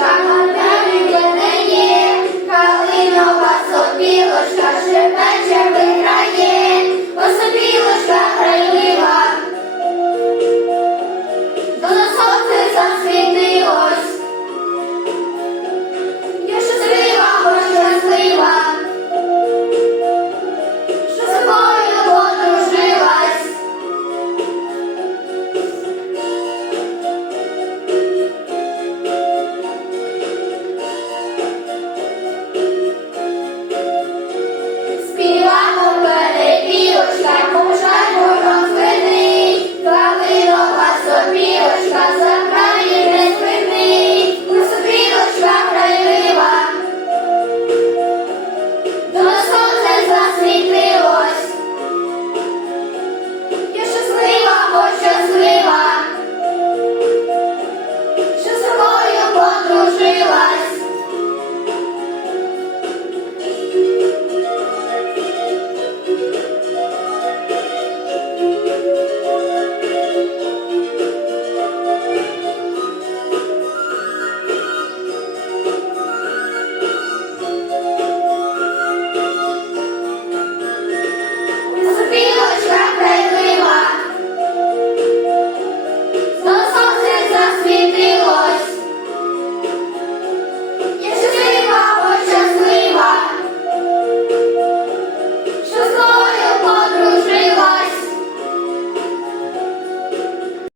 Shabbat. realize